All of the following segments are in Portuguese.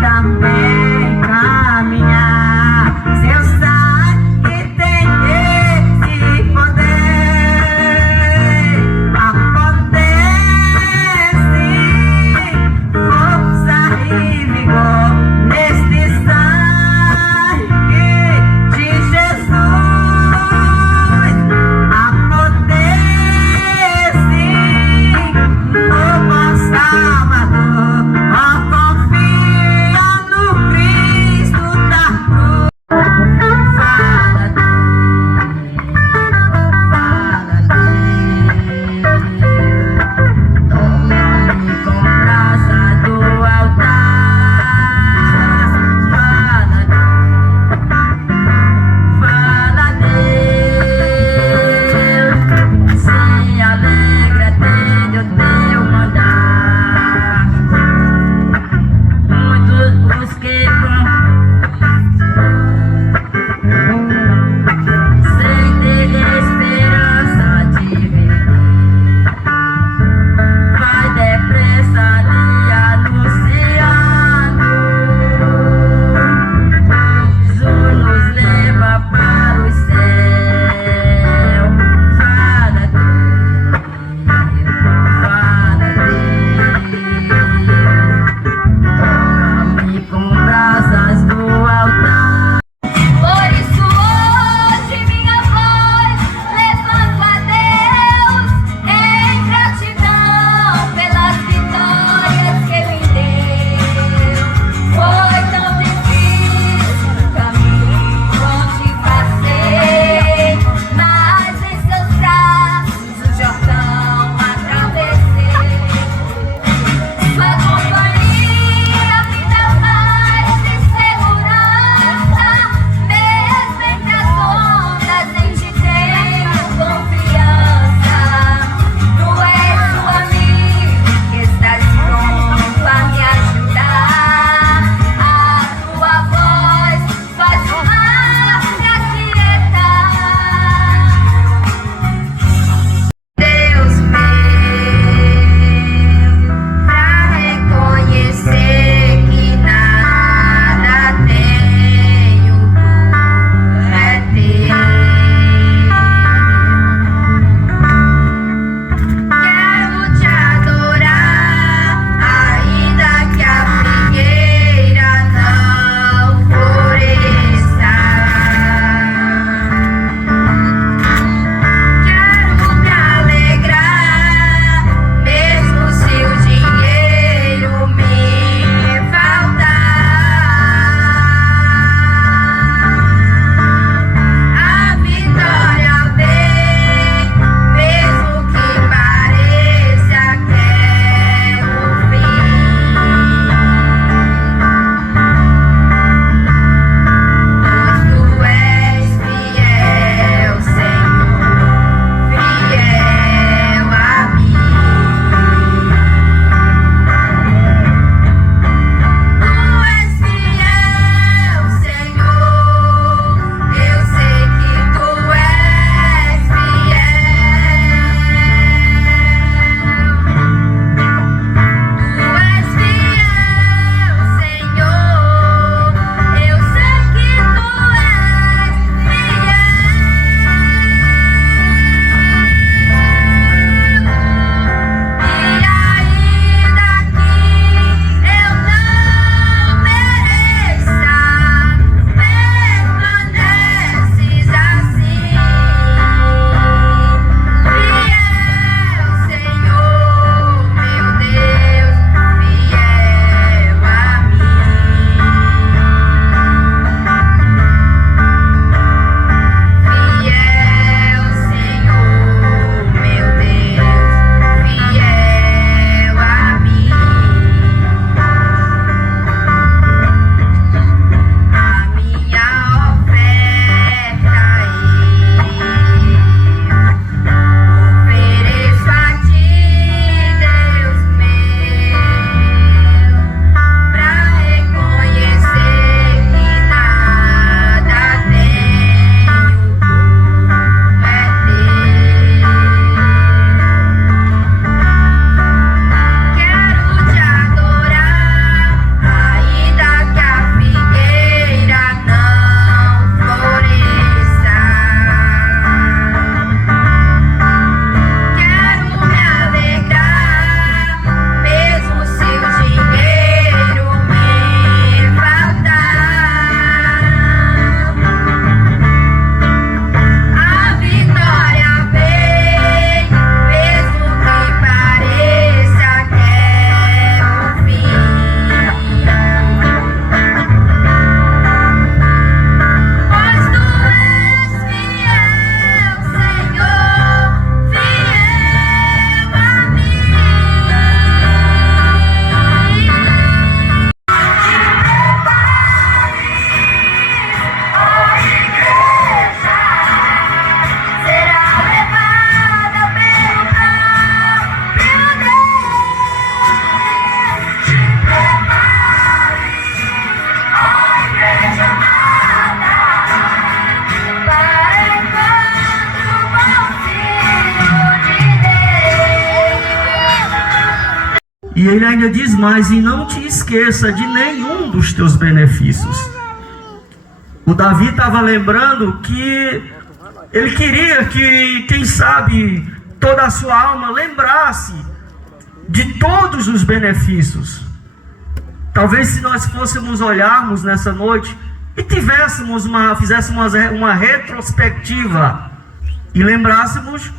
Também caminhar, seus ele ainda diz mais: e não te esqueça de nenhum dos teus benefícios. O Davi estava lembrando que ele queria que, quem sabe, toda a sua alma lembrasse de todos os benefícios. Talvez se nós fôssemos olharmos nessa noite e fizéssemos uma retrospectiva e lembrássemos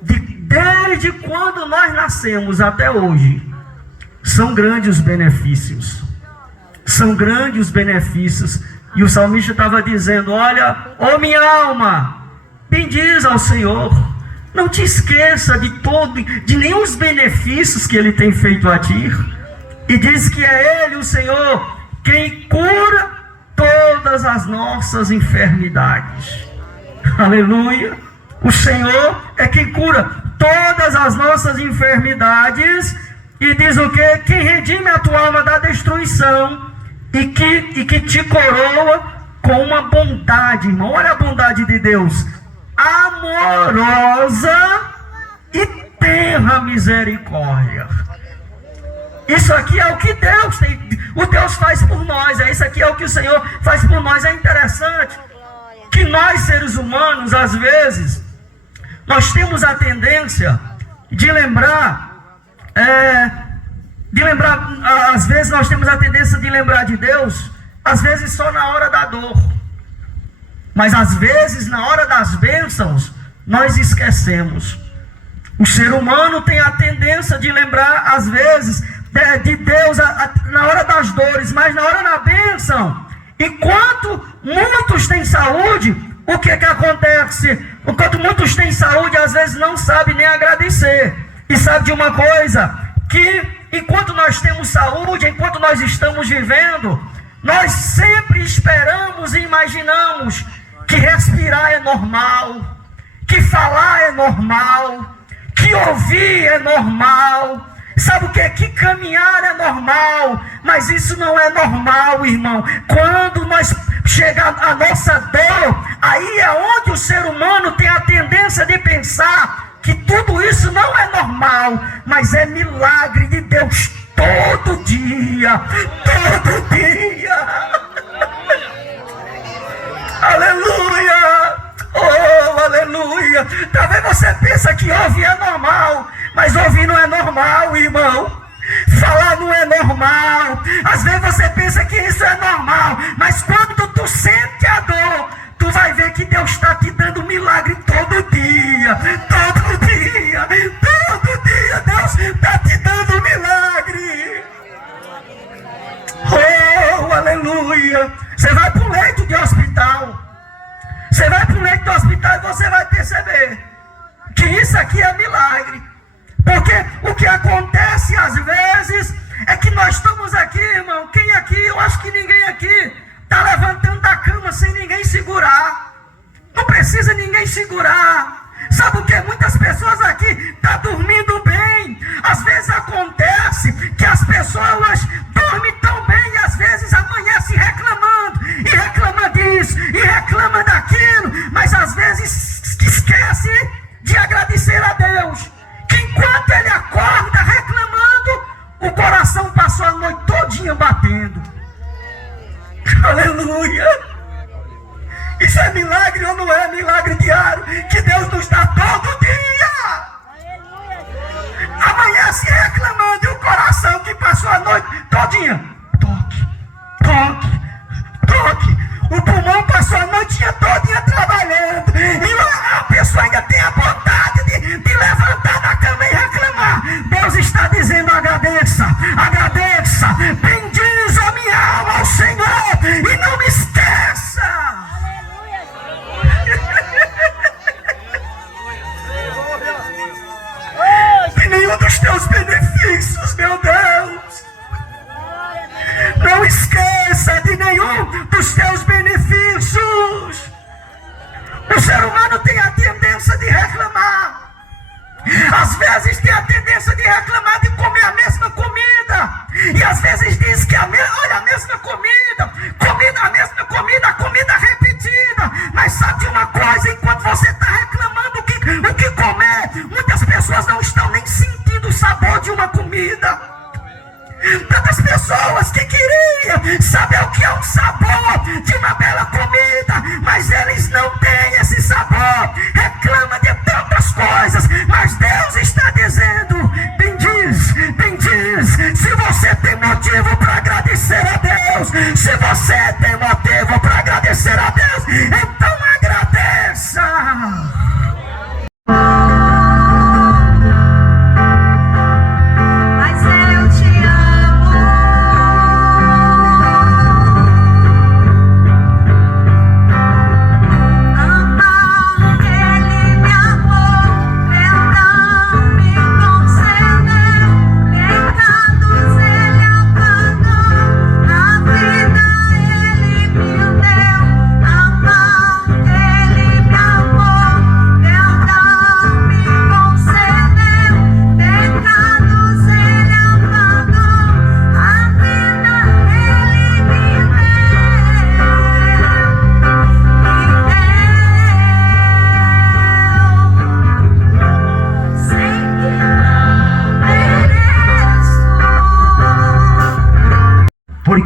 desde quando nós nascemos até hoje, são grandes os benefícios. São grandes os benefícios. E o salmista estava dizendo: olha, ó minha alma, bendiz ao Senhor. Não te esqueça de nenhum dos benefícios que Ele tem feito a ti. E diz que é Ele, o Senhor, quem cura todas as nossas enfermidades. Aleluia. O Senhor é quem cura todas as nossas enfermidades. E diz o quê? Quem redime a tua alma da destruição e que te coroa com uma bondade, irmão. Olha a bondade de Deus: amorosa e tenra misericórdia. Isso aqui é o que Deus tem, o Deus faz por nós. Isso aqui é o que o Senhor faz por nós. É interessante que nós, seres humanos, às vezes, nós temos a tendência de lembrar, às vezes nós temos a tendência de lembrar de Deus, às vezes só na hora da dor. Mas às vezes, na hora das bênçãos, nós esquecemos. O ser humano tem a tendência de lembrar, às vezes, de Deus na hora das dores, mas na hora da bênção. Enquanto muitos têm saúde, o que acontece? Enquanto muitos têm saúde, às vezes não sabem nem agradecer. E sabe de uma coisa? Que enquanto nós temos saúde, enquanto nós estamos vivendo, nós sempre esperamos e imaginamos que respirar é normal, que falar é normal, que ouvir é normal. Sabe o que? Que caminhar é normal. Mas isso não é normal, irmão. Quando nós chegar a nossa dor, aí é onde o ser humano tem a tendência de pensar que tudo isso não é normal, mas é milagre de Deus todo dia. Todo dia. Aleluia! Oh, aleluia! Talvez você pense que ouvir é normal, mas ouvir não é normal, irmão. Falar não é normal. Às vezes você pensa que isso é normal, mas quando tu sente a dor, tu vai ver que Deus está te dando milagre todo dia. Todo dia. Todo dia Deus está te dando milagre. Oh, aleluia! Você vai para o leito de hospital. Você vai para o leito de hospital e você vai perceber que isso aqui é milagre. Porque o que acontece às vezes é que nós estamos aqui, irmão. Quem aqui, eu acho que ninguém aqui está levantando da cama sem ninguém segurar. Não precisa ninguém segurar. Sabe o que? Muitas pessoas aqui estão dormindo bem. Às vezes acontece que as pessoas dormem tão bem e às vezes amanhecem reclamando. E reclama disso, e reclama daquilo. Mas às vezes esquece de agradecer a Deus. Que enquanto ele acorda reclamando, o coração passou a noite todinha batendo. Aleluia! Isso é milagre ou não é milagre diário? Que Deus nos dá todo dia. Amanhece reclamando e o coração que passou a noite todinha. Toque, toque, toque. O pulmão passou a noite todinha trabalhando. E a pessoa ainda tem a vontade de levantar da cama e reclamar. Deus está dizendo: agradeça, agradeça. Bendiz a minha alma ao Senhor e não me esqueça. De nenhum dos teus benefícios, meu Deus. Não esqueça de nenhum dos teus benefícios. O ser humano tem a tendência de reclamar. Às vezes tem a tendência de reclamar de comer a mesma comida. E às vezes diz que olha, a mesma comida, a mesma comida, a comida repetida. Mas sabe de uma coisa? Enquanto você está reclamando o que comer, muitas pessoas não estão nem sentindo o sabor de uma comida.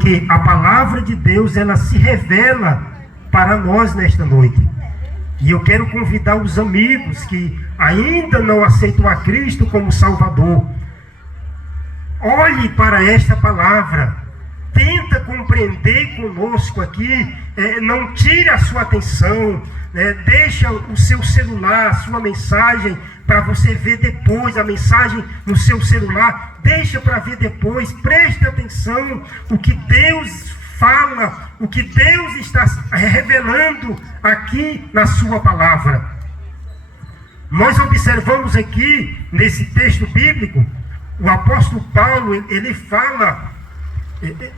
porque a palavra de Deus, ela se revela para nós nesta noite. E eu quero convidar os amigos que ainda não aceitam a Cristo como Salvador. Olhe para esta palavra. Tenta compreender conosco aqui. Não tire a sua atenção. Deixa o seu celular, a sua mensagem, para você ver depois a mensagem no seu celular. Deixa para ver depois. Preste atenção o que Deus fala, o que Deus está revelando aqui na sua palavra. Nós observamos aqui nesse texto bíblico, o apóstolo Paulo, ele fala,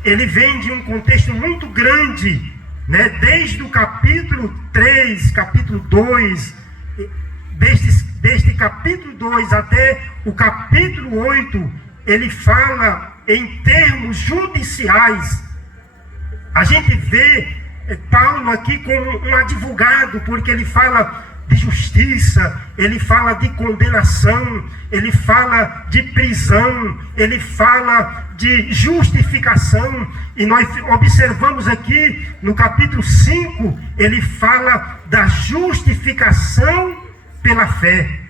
ele vem de um contexto muito grande, né? Desde o capítulo 3, capítulo 2, deste capítulo 2 até o capítulo 8, ele fala em termos judiciais. A gente vê Paulo aqui como um advogado, porque ele fala de justiça, ele fala de condenação, ele fala de prisão, ele fala de justificação. E nós observamos aqui no capítulo 5, ele fala da justificação pela fé.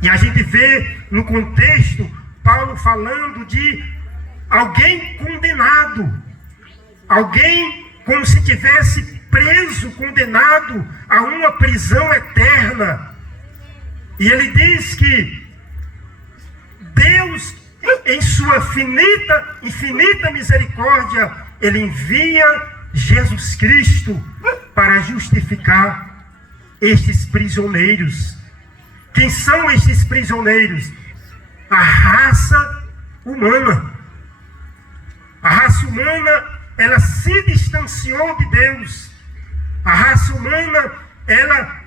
E a gente vê no contexto Paulo falando de alguém condenado, alguém como se tivesse preso, condenado a uma prisão eterna. E ele diz que Deus, em sua infinita misericórdia, ele envia Jesus Cristo para justificar estes prisioneiros. Quem são estes prisioneiros? A raça humana. A raça humana, ela se distanciou de Deus. A raça humana, ela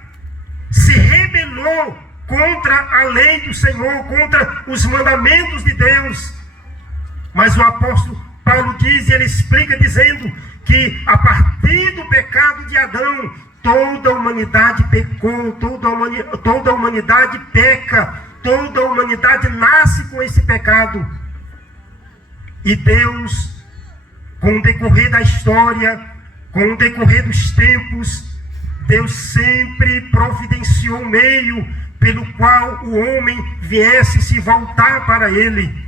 se rebelou contra a lei do Senhor, contra os mandamentos de Deus. Mas o apóstolo Paulo diz, e ele explica dizendo que a partir do pecado de Adão, toda a humanidade pecou, toda a humanidade peca, toda a humanidade nasce com esse pecado. E Deus, com o decorrer da história, com o decorrer dos tempos, Deus sempre providenciou um meio pelo qual o homem viesse se voltar para Ele.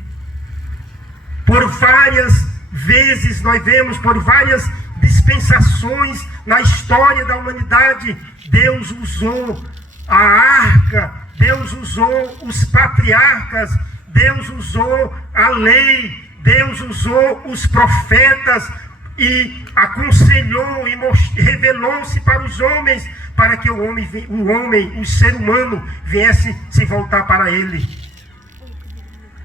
Por várias vezes nós vemos, por várias dispensações na história da humanidade, Deus usou a arca, Deus usou os patriarcas, Deus usou a lei, Deus usou os profetas e aconselhou e revelou-se para os homens, para que o ser humano viesse se voltar para Ele.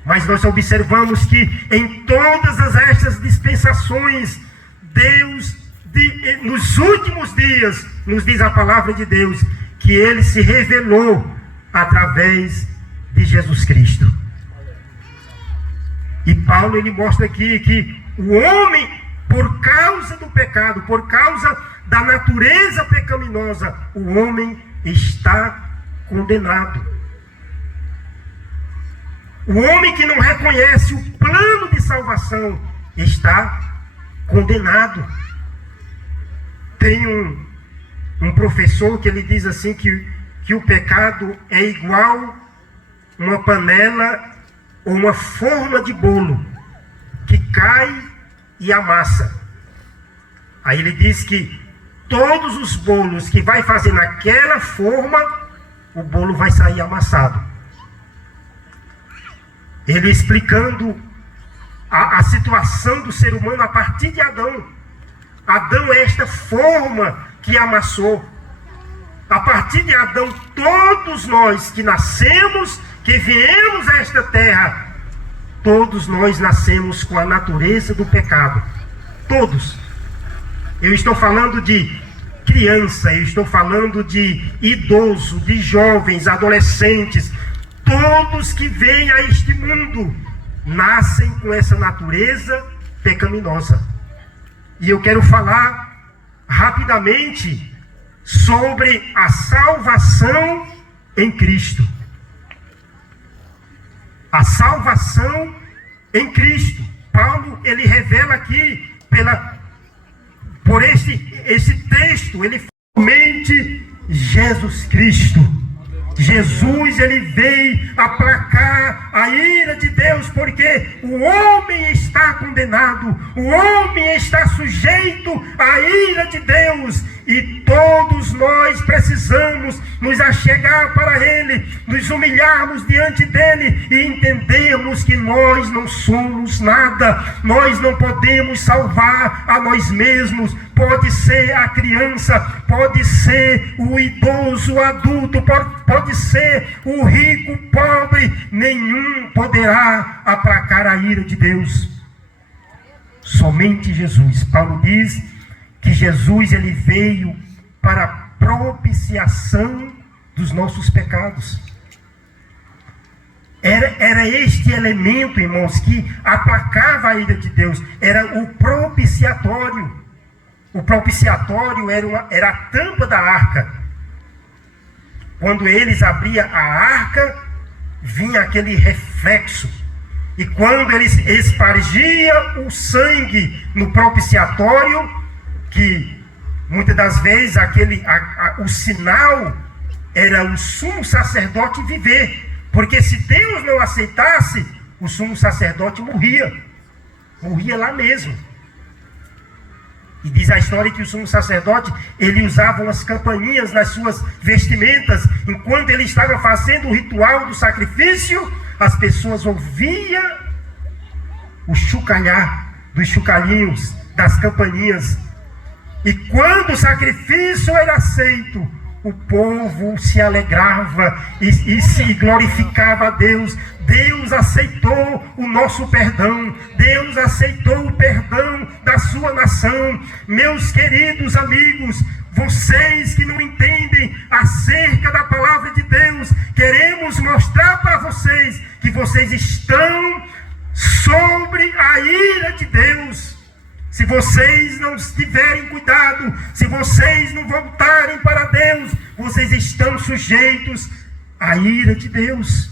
Mas nós observamos que em todas estas dispensações, Deus, nos últimos dias, nos diz a palavra de Deus, que Ele se revelou através de Jesus Cristo. E Paulo, ele mostra aqui que o homem, por causa do pecado, por causa da natureza pecaminosa, o homem está condenado. O homem que não reconhece o plano de salvação está condenado. Tem um professor que ele diz assim que o pecado é igual uma panela ou uma forma de bolo que cai e amassa. Aí ele diz que todos os bolos que vai fazer naquela forma, o bolo vai sair amassado. Ele explicando a situação do ser humano a partir de Adão. Adão é esta forma que amassou. A partir de Adão, todos nós que nascemos, que viemos a esta terra, todos nós nascemos com a natureza do pecado. Todos. Eu estou falando de criança, eu estou falando de idoso, de jovens, adolescentes. Todos que vêm a este mundo nascem com essa natureza pecaminosa. E eu quero falar rapidamente sobre a salvação em Cristo. A salvação em Cristo. Paulo, ele revela aqui por esse texto. Ele somente Jesus Cristo. Jesus, ele veio aplacar a ira de Deus, porque o homem está condenado, o homem está sujeito à ira de Deus, e todos nós precisamos nos achegar para ele, nos humilharmos diante dele e entendermos que nós não somos nada, nós não podemos salvar a nós mesmos. Pode ser a criança, pode ser o idoso, o adulto, pode ser o rico, o pobre, nenhum poderá aplacar a ira de Deus. Somente Jesus. Paulo diz que Jesus, ele veio para a propiciação dos nossos pecados. Era este elemento, irmãos, que aplacava a ira de Deus. Era o propiciatório. O propiciatório era a tampa da arca. Quando eles abriam a arca, vinha aquele reflexo. E quando eles espargiam o sangue no propiciatório, que muitas das vezes o sinal era o sumo sacerdote viver. Porque se Deus não aceitasse, o sumo sacerdote morria. Morria lá mesmo. E diz a história que o sumo sacerdote, ele usava umas campainhas nas suas vestimentas. Enquanto ele estava fazendo o ritual do sacrifício, as pessoas ouviam o chocalhar dos chocalhinhos, das campainhas. E quando o sacrifício era aceito, o povo se alegrava e se glorificava a Deus. Deus aceitou o nosso perdão. Deus aceitou o perdão da sua nação. Meus queridos amigos, vocês que não entendem acerca da palavra de Deus, queremos mostrar para vocês que vocês estão sobre a ira de Deus. Se vocês não tiverem cuidado, se vocês não voltarem para Deus, vocês estão sujeitos à ira de Deus.